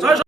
所以说。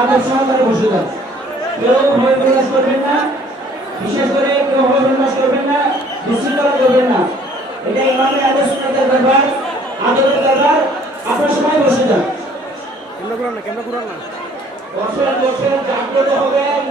আদর সহকারে বসে বিশেষ করে কেউ ভয় প্রকাশ করবেন না। বিশৃঙ্খলা করবেন না। এটা ইমামের সুন্নাতের ব্যাপার আদরের ব্যাপার। আপনার সময় বসে যান। বসেন বসেন জাগ্রত হবেন।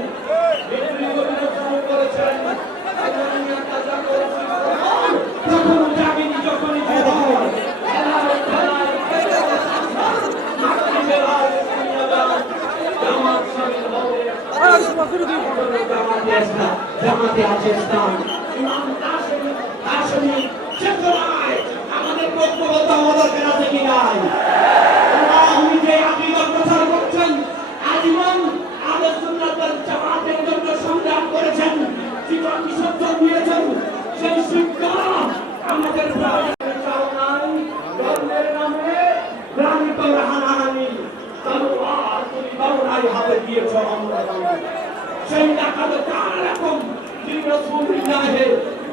সেই লাকাদ কান লাকুম ফি রাসূলিল্লাহি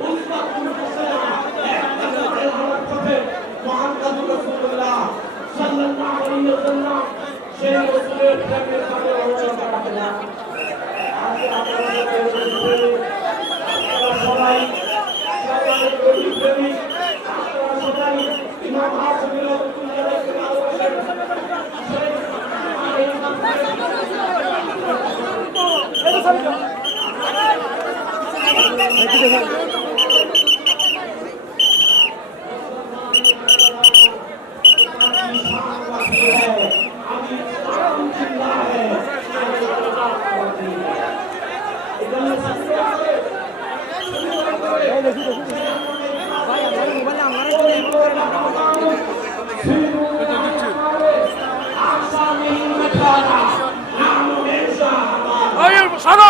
উসওয়াতুন হাসানাহ একটা করে আমার পথে মুহাম্মদুর রাসূলুল্লাহ সাল্লাল্লাহু আলাইহি ওয়াসাল্লাম, সেই রাসূলের সাথে আমরা কাটাতে না। আজকে আপনারা সাদা না ¡Susano!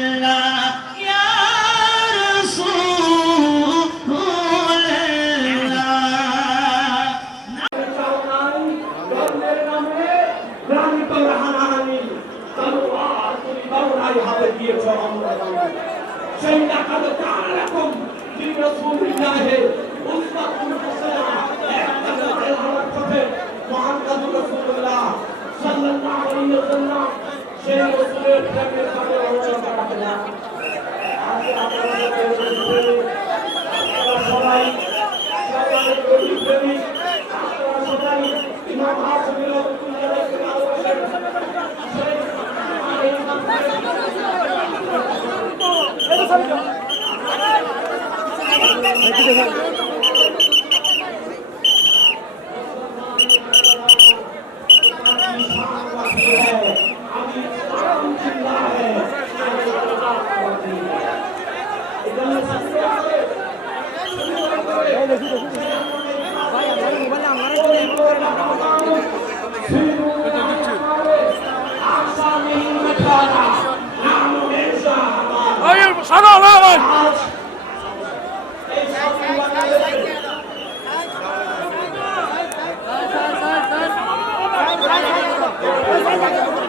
সেই লাকাদ কান লাকুম ফি রাসূলিল্লাহি উসমাতুল হাসানাহ একটা আল্লাহর পথে মুহাম্মদুর রাসূলুল্লাহ সাল্লাল্লাহু আলাইহি ওয়াসাল্লাম সেই রাসূলের প্রেমে সাথে অংশগ্রহণ করা না আজ আপনারা ¡Vamos!